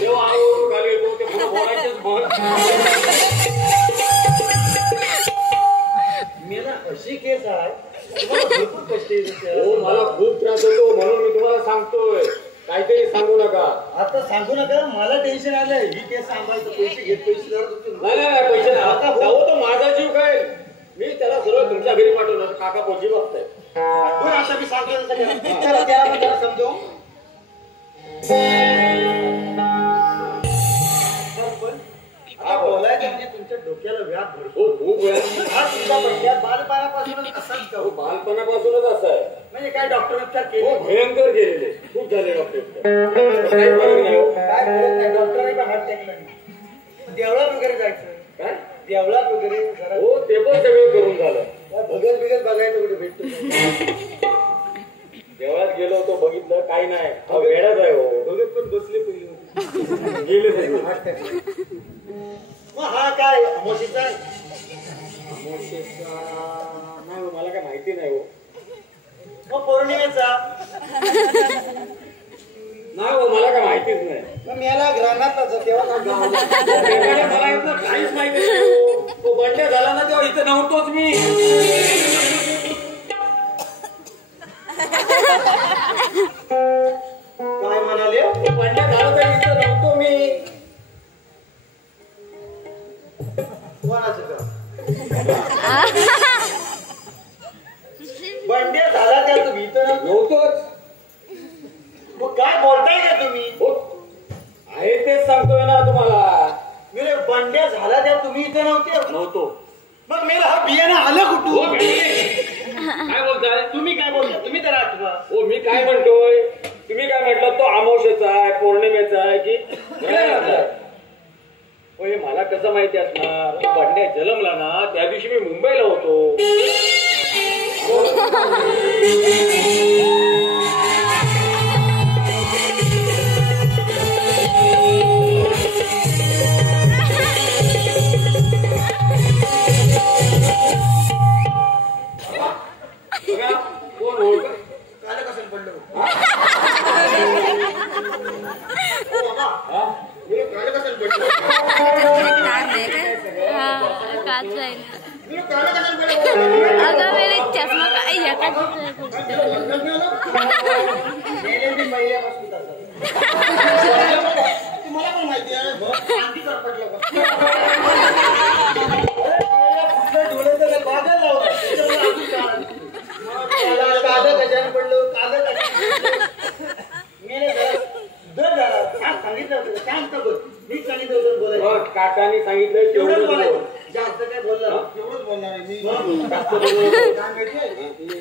तेव्हा आवरून खाली येतो ते पुढे बोलायचेच बघ. मेला अशी केस आहे भरपूर कष्ट हो मला खूप त्रास होतो म्हणून मी तुम्हाला सांगतोय काहीतरी सांगू नका. आता सांगू नका मला टेन्शन आलंय. ही केस सांभाळतो पैसे घेत पैसे धरत होते. नाही पैसे जाऊ तो माझा जीव काय मी त्याला सरळ तुमच्या घरी पाठवणार. काका पोची बघताय बरं आता मी सांगतो त्याला त्याबद्दल समजू. बोलायचं म्हणजे तुमच्या डोक्याला व्याध भरतो. हो खूप वेळा हा तुमच्या डोक्यात बालपणापासूनच असाच का? हो बालपणापासूनच असं आहे. म्हणजे काय डॉक्टर उपचार हो केले? भयंकर गेलेले खूप झाले डॉक्टर काही फरक नाही हो. काय करत नाही डॉक्टरने पण हात टेकला नाही. देवळात वगैरे जायचं काय देवळात वगैरे जरा हो ते पण सगळं करून झालं. भगत बिगत बघायचं कुठे भेटतो. देवळात गेलो होतो बघितलं काही नाही हा वेळाच आहे हो. भगत पण बसले पहिले गेले सगळे. मग हा काय मोशीचा नाही हो, मला काय माहिती नाही हो. मग पौर्णिमेचा नाही हो, मला काय माहितीच नाही. मग मेला ग्रानातला तेव्हा गावाला त्यामुळे मला इथलं काहीच माहिती नाही हो. तो बर्थडे झाला ना तेव्हा इथं नव्हतोच मी. काय म्हणाले? बर्थडे झाला तर इथं नव्हतो मी. कोणाचं का बंडे झाला त्या तुम्ही तर नव्हतोच. मग काय बोलताय का तुम्ही? हो, आहे तेच सांगतोय ना तुम्हाला. मेरे बंड्या झाला त्या तुम्ही इथं नव्हते. नव्हतो. मग मेला हा बियाणं आलं हो, कुठून? काय बोलताय? तुम्ही काय बोलता? तुम्ही तर आठवा. हो, मी काय म्हणतोय? तुम्ही काय म्हटलं? तो अमावस्येचा आहे, पौर्णिमेचा आहे की ग्रहणाचा आहे? हो, हे मला कसं माहिती असणार? बंड्या जन्मला ना त्या दिवशी मी मुंबईला होतो. बघा, कोण ओळख? काल कसं पडलं हा? मी काल कसं पडलं मी काल कसं पडलं अगं मेरे चष्मा का या का लग्नात नाही आलं? गेले मी पहिल्यापासून तसं. तुम्हाला पण माहिती आहे शांती कर पडलं का? कुठलं डोळं तर बागल लावलं. त्याच्यामुळे अजून काळं. मग कालं कशाने पडलं? कालं कशाने? मेले घरात दर झाला. काय सांगितलं होतं? शांत बोल. नीट सांगितलं होतं बोलायचं. हो, काकांनी सांगितलं तेवढंच तेवढंच बोलायचं. बोल. जास्त काय बोलला एवढंच बोलणार आहे मी जास्त बोलू नको. काय माहितीये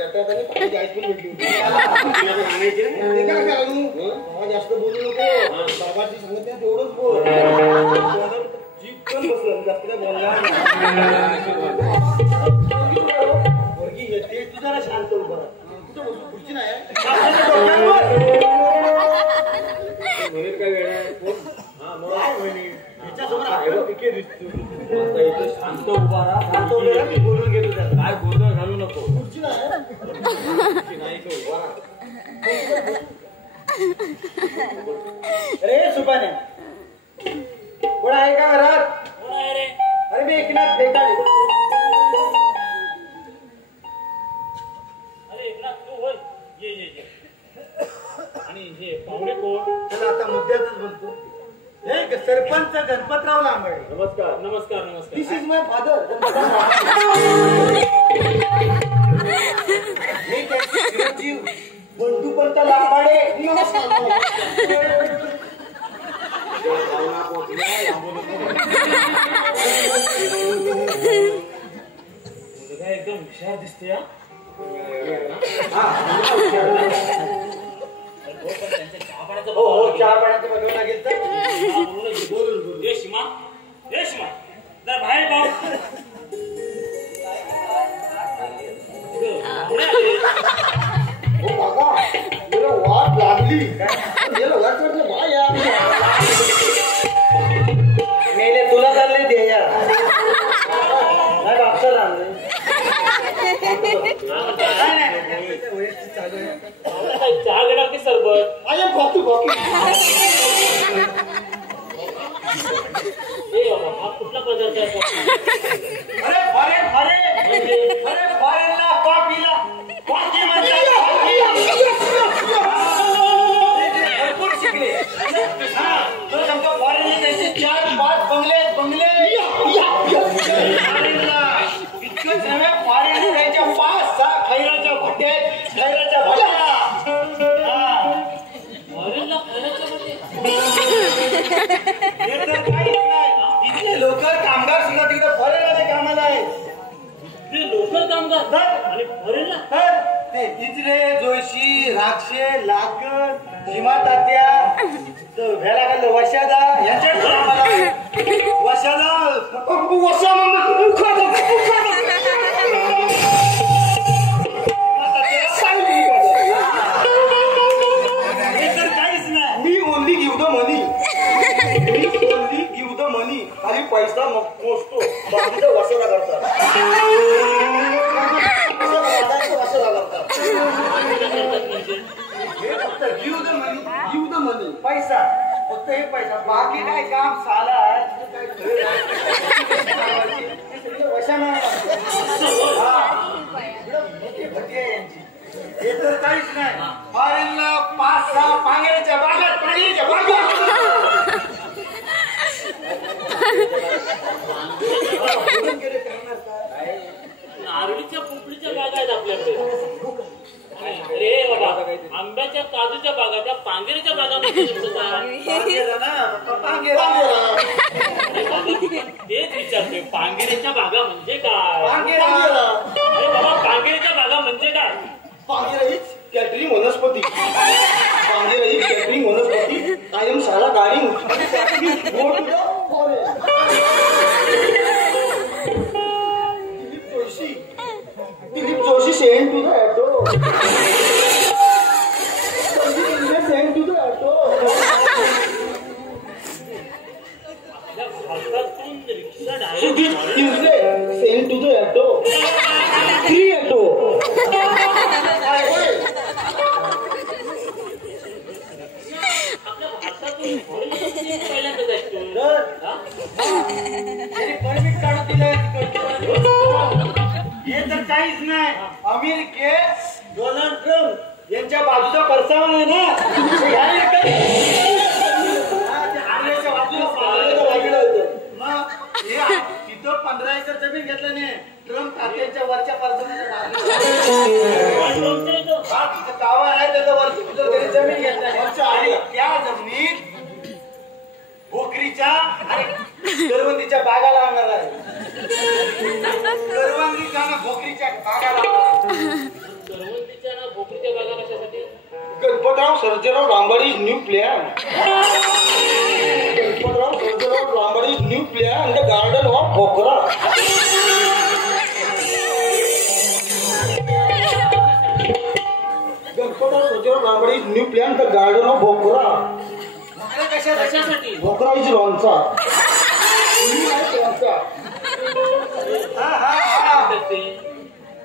यात्रा पाहिजे आईस्क्रीम भेटली होती. तुला पण आणायची ना? ते काय करू? बाबा जास्त बोलू नको. बाबाची सांगत नाही तेवढंच बोल. जितकं बसलं जास्त काय बोलणार पोरगी येते तू जरा शांत उभा राहा. कुठं बसू? खुर्ची नाही आहे. म्हणेल काय वेळ आहे? हा, मग काय म्हणे हिच्यासमोर आपल्याला पिके दिसतो. आता इथं शांत उभा राहा. शांत उभे राहा, मी बोलून घेतो त्याला. काय गोंधळ घालू नको. खुर्ची नाही आहे. नाही इथं उभा राहा. अरे सुपाने कोण आहे का घरात? कोण आहे रे? अरे मी एकनाथ बेकाळे. अरे एकनाथ तू होय? ये ये ये. आणि हे पाहुणे कोण? चला आता मुद्द्यातच बोलतो. हे सरपंच गणपतराव लांबळे. नमस्कार. नमस्कार नमस्कार. दिस इज माय फादर. हे त्याचे चिरंजीव बंधुपंत लांबाडे. मुलगा एकदम हुशार दिसते हा. पण त्यांच्या चहा पाण्याचं हो हो बघावं चहा पाण्याचं बघावं लागेल तर लागेल. हा, बोलून बोलून. ये शिमा, ये शिमा, जरा बाहेर पाहू. हो काका मला वाट लागली. मला वाट वाटलं वा या मेले तुला चालले दे यार. नाही बापसाला आणलंय. चहा घेणार की सरबत? I am coffee coffee. ए बाबा, हा कुठला पदार्थ आहे? अरे फॉरेन अरे फॉरेनला कॉफीला कॉफी म्हणतात. भरपूर शिकले. हा तो सांगतो फॉरेनला त्याचे 4-5 बंगले फॉरेनला इतकंच नव्हे फॉरेन त्यांच्या 5-6 खैराच्या भट्ट्या आहेत. खैराच्या भट्ट्या. फॉरेनला खायचं म्हणजे? हे तर काहीच नाही. इथले लोक कामगार सुद्धा तिकडे फॉरेनला कामाला आहे. ते लोकल कामगार आणि फॉरेनला? तर ते इजरे जोशी राक्षे लाकर भीमा तात्या व्याला खाल्लं वशादा यांच्या कामाला वशादा वशा हे तर काहीच नाही. मी ओनली गिव्ह द मनी. मी ओनली गिव्ह द मनी. खाली पैसा मोजतो. बाकीचं वसुला करतात वसुला करतात हे फक्त गिव द मनी पैसा फक्त हे पैसा बाकी काय काम साला वशाना यांची हे तर काहीच नाही फॉरेनला 5-6 पांगेऱ्याच्या बागात नारळीच्या पोपळीच्या बागा आहेत आपल्याकडे. अरे बाबा आंब्याच्या काजूच्या बागा त्या पांगेरीच्या बागा तेच विचारतोय पांगेरीच्या बागा म्हणजे काय? अरे बाबा पांगेरीच्या बागा म्हणजे काय? पांगेरहीच कॅटरिंग वनस्पती पांगेरही कॅटरिंग वनस्पती कायम साला गाडी Dilip Joshi send to the auto send to the auto भारतातून रिक्षा Sudeep direct Tiware send to the auto free auto आपल्या भारतातून पहिल्यांदाच ऐकतो. परमिट काढून दिलं हे तर काहीच नाही अमेरिकेत डोनाल्ड ट्रम्प यांच्या बाजूचा परसावा आहे ना आर्याच्या बाजूला मग हे तिथं 15 एकर जमीन घेतलं नाही ट्रम्प तात्यांच्या वरच्या परसाव्याच्या तिथं गावा आहे त्याच्या वरची जमीन घेतलं आणि त्या जमिनीत भोकरीच्या आणि करवंदीच्या बागा लावणार आहे करवंदीच्या ना भोकरीच्या बागा लावणार करवंदीच्या ना भोकरीच्या बागा कशासाठी? Ganpatrao Sarjerao Rambadi new plan Ganpatrao Sarjerao Rambadi new plan the garden of bhokra Ganpatrao Sarjerao Rambadi new plan the garden of bhokra कशासाठी? भोकरा इज लोणचा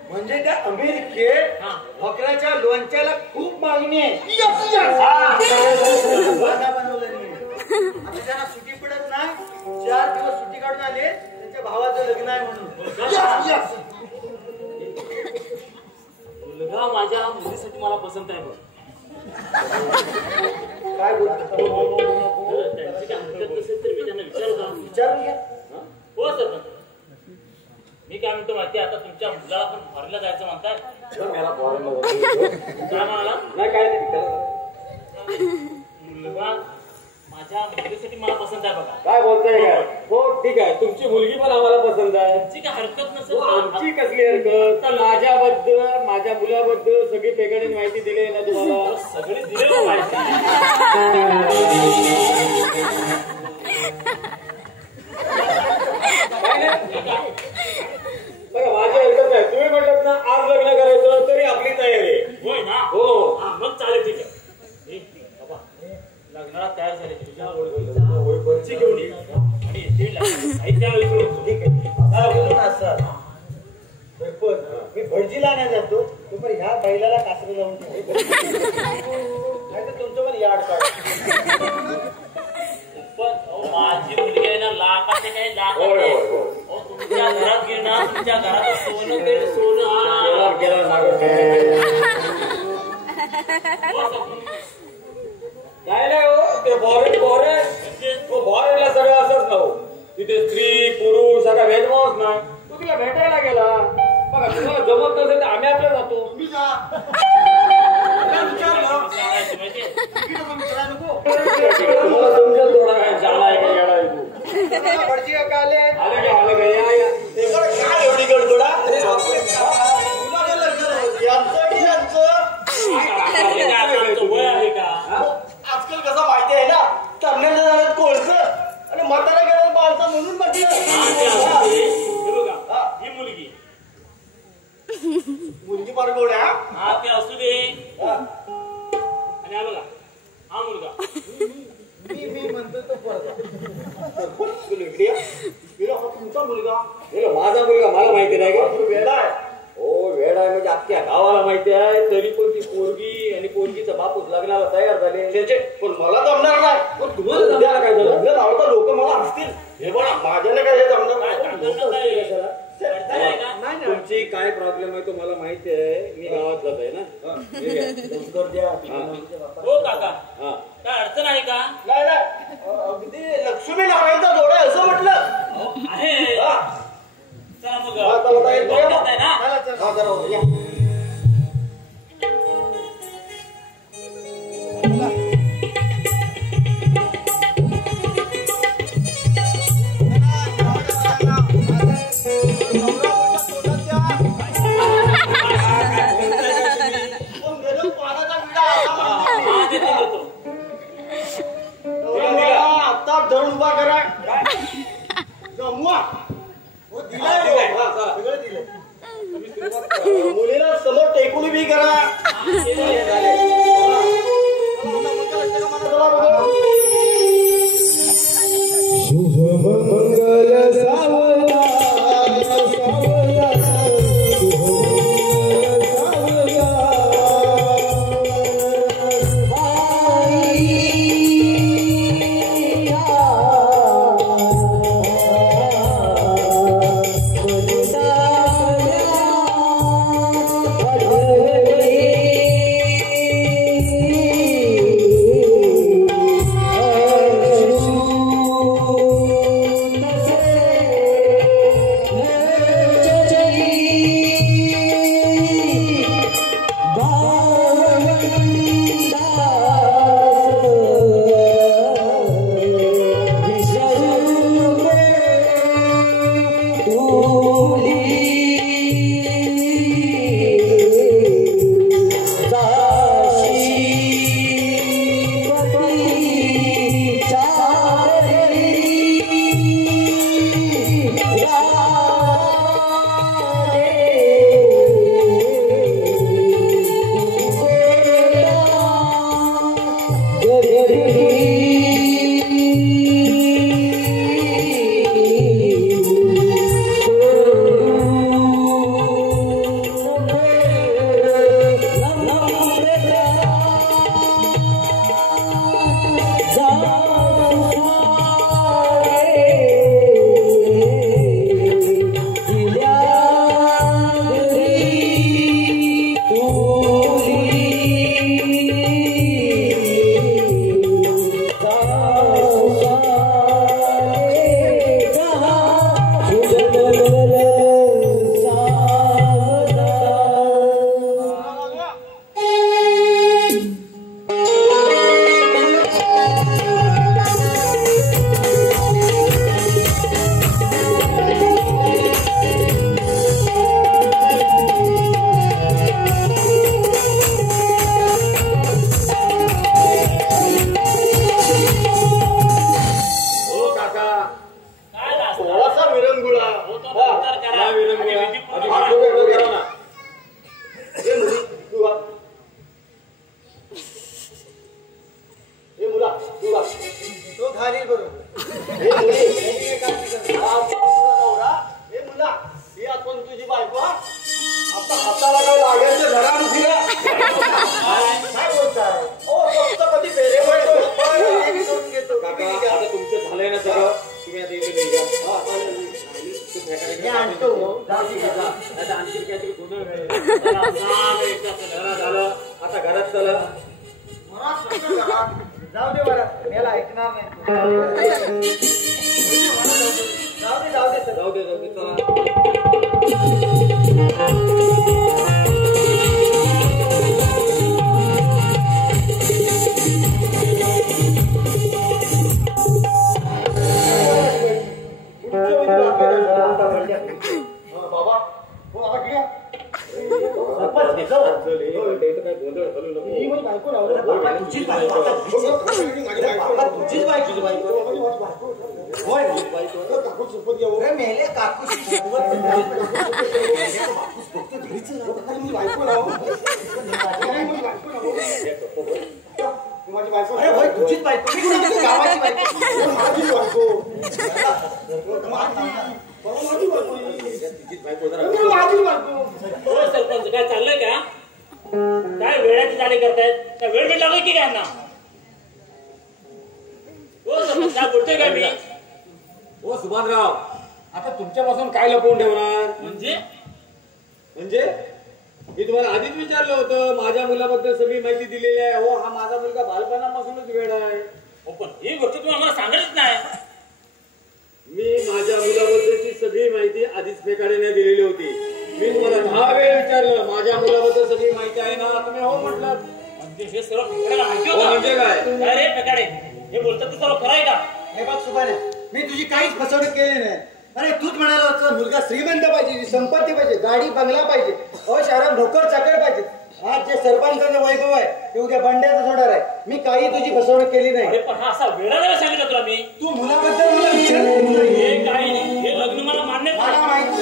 म्हणजे त्या अमेरिकेत बकऱ्याच्या लोणच्याला खूप मागणी आहे बनवलं नाही आता त्यांना सुट्टी पडत ना 4 दिवस सुट्टी काढून आले त्यांच्या भावाचं लग्न आहे म्हणून मुलगा माझ्या मुलीसाठी मला पसंत आहे बघ. काय बोलतो त्यांची काय हरकत नसेल तर मी त्यांना विचारतो. विचारून घ्या हो सर मी काय म्हणतो माहिती आता तुमच्या मुलाला पण फॉरेनला जायचं म्हणताय काय म्हणाला? नाही काय नाही मुलगा माझ्या मुलीसाठी मला पसंत आहे बघा. काय बोलताय काय? हो ठीक आहे तुमची मुलगी पण आम्हाला पसंत आहे. तुमची काय हरकत नसेल हो, आमची कसली हरकत? तर माझ्याबद्दल माझ्या मुलाबद्दल सगळी पेकडीने माहिती दिली ना तुम्हाला. सगळी दिले हो माहिती. बरं माझी हरकत नाही. तुम्ही म्हणतात ना आज लग्न करायचं तरी आपली तयारी आहे. होय ना? हो मग चालेल ठीक आहे. बाबा लग्नाला तयार झाले तुझ्या वरची घेऊन ये. आणि साहित्य ठीक आहे मी भटजीला नाही जातो तो पण ह्या बैलाला कासरं लावून नाही तर तुमचं पण याड काढ पण माझी मुलगी आहे ना लाखाचे काही लाख होय, होय, होय. तुमच्या घरात घेणार तुमच्या घरात सोनं ते सोनं गेला मागं. नाही हो ते फॉरेनला सगळं असंच नव्ह. तिथे स्त्री पुरुष सगळा भेदभावच नाही. तू तिला भेटायला गेला बघा तुला जमत नसेल तर आम्ही आपल्या जातो. तुम्ही जा सांगायचं माहितीये तुम्हाला समजेल थोडा वेळ झाला आहे का येडा आहे तू. भटजी आले आलं का या काय एवढी गडबडा वय आहे का? आजकाल कसं माहिती आहे ना तरुणाच्या घरात कोळसं आणि म्हातारा घरात बाळसा म्हणून म्हटलं हे बघा ही मुलगी मुलगी फार गोड आहे हा. हा ते असू दे आणि हा बघा हा मुलगा मी म्हणतो तो परत इकडे या. इकडे हा तुमचा तुमचा मुलगा बोला माझा मुलगा मला माहिती नाही का तो वेडा आहे. हो वेळ आहे म्हणजे अख्ख्या गावाला माहिती आहे तरी पण ती पोरगी आणि पोरगीचा बापूस लग्नाला तयार झाले त्याचे पण मला जमणार नाही. पण तुम्हाला जमणार काय झालं लग्न लावलं तर लोक मला हसतील. हे बघा माझ्याने काय हे जमणार नाही. तुमची काय प्रॉब्लेम आहे तो मला माहिती आहे मी गावातलाच आहे ना संस्कार द्या. हो काका हा काय अडचण आहे का? नाही नाही अगदी लक्ष्मी नारायणचा जोडा आहे असं म्हटलं. आहे हा. चला मग हा, चला, येतो या मग. आहे ना? चला, चला. हा, जरा या. पण गेलं पाण्याचा विडा आता माहिती. हा, देतो. आता धड उभा करा. जमवा. हो, दिलाय हो. हा, चला, सगळं दिलंय. मुलीला समोर टेकून बी करा. झाले, झाले. चला. चला, आता मंगल असते का मला? चला बघू. आता घरात चला जाऊ दे बरं मेला ऐकणार नाही जाऊ दे चला बाबा हो बाबा ठीक आहे मेले काकूची माझी बायको आमच्या गावाची बायको. माझी बायको. माझी बायको. हो सरपंच, काय चाललंय का? काय वेळाची जाणे करतायत? काय वेळ भेट लागली की काय यांना? हो सरपंच, काय बोलतोय काय मी? हो सुभानराव, आता तुमच्यापासून काय लपवून ठेवणार? म्हणजे मी तुम्हाला आधीच विचारलं होतं, माझ्या मुलाबद्दल सगळी माहिती दिलेली आहे. हो, हा माझा मुलगा बालपणापासूनच वेडा आहे. हो, पण ही गोष्ट तुम्ही आम्हाला सांगायच नाही. मी माझ्या मुलाबद्दलची सगळी माहिती आधीच फेकाडेने दिलेली होती. मी तुम्हाला 10 वेळ विचारलं, माझ्या मुलाबद्दल सगळी माहिती आहे ना? तुम्ही हो म्हटलं. म्हणजे हे सर्व फेकाडेला माहिती हो होतं? म्हणजे काय? काय रे फेकाडे, हे बोलतात ते सर्व खरं आहे का? हे बघ सुभाने, मी तुझी काहीच फसवणूक केली नाही. अरे तूच म्हणाला होता मुलगा श्रीमंत पाहिजे, संपत्ती पाहिजे, गाडी बंगला पाहिजे, शहरात नोकर चाकर पाहिजे. आज जे सरपंचाचं वैभव आहे ते उद्या बंड्याचं थोडा आहे. मी काही तुझी फसवणूक केली नाही. अरे पण हा असा वेळा वेळा सांगितलं तुला मी. तू मुलाबद्दल मला विचार. हे काही नाही, हे लग्न मला मान्य मला नाही. माहिती.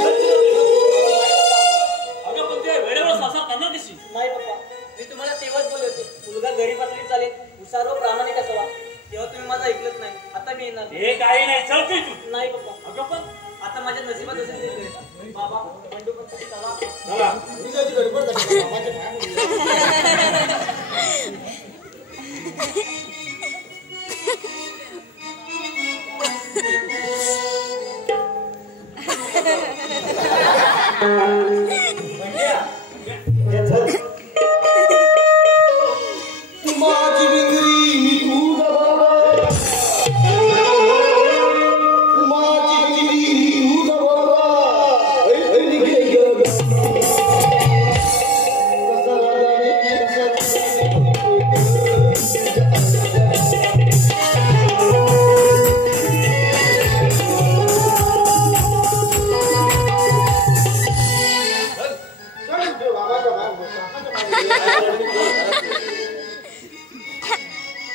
अगं पण ते वेळेवर संसार करणार कशी? नाही पप्पा, मी तुम्हाला तेव्हाच बोलले होते मुलगा गरीब असली चालेल, हुशार व प्रामाणिक असावा. तेव्हा तुम्ही माझं ऐकलंच नाही. आता मी येणार नाही. हे काही नाही, चल तू. नाही पप्पा, अगं पण आता माझ्या नशिबात असेल ते घडेल. बाबा बंडू पप्पा चला. चला. निघायची गडबड झाली. माझ्या काय माझी विंगरी मी तुझा बाबा. माझी विंगरी मी तुझा बाबा. ऐकली गे ग. कसा लागाने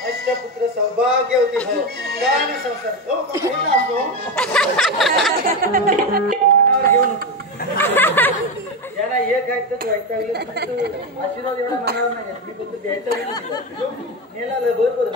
अष्टपुत्र सौभाग्य होते भाऊ. काय ना संसार मनावर घेऊ नको. याला एक आहे तर आशीर्वाद एवढा मनावर नाही घ्यायचा. मी फक्त द्यायचं नेला बरोबर.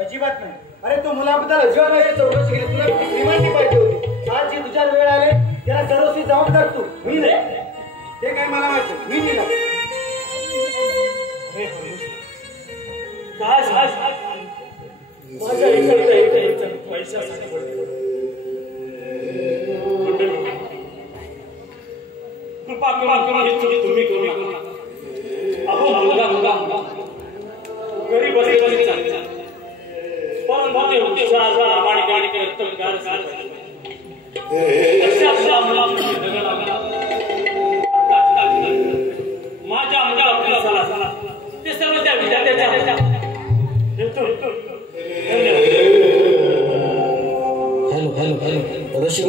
अजिबात नाही. अरे तू मुलाबद्दल अजिबात नाही चौकशी केली. तुला श्रीमंती पाहिजे होती. आज जी तुझ्या वेळ आले त्याला सर्वस्वी जबाबदार तू. मी नाही. ते काय मला माहिती. मी दिला. माझ्या इकडचा पैशासाठी कृपा करून हे चूक तुम्ही करू नका. अहो मुलगा गरीब असेल तरी चालेल, परंतु ते हुशार प्रामाणिक आणि कर्तबगार अशा मुलांना दगड लागला. माझ्या अंगाला ते सर्व त्या विद्यार्थ्याच्या हॅलो हॅलो हॅलो रशी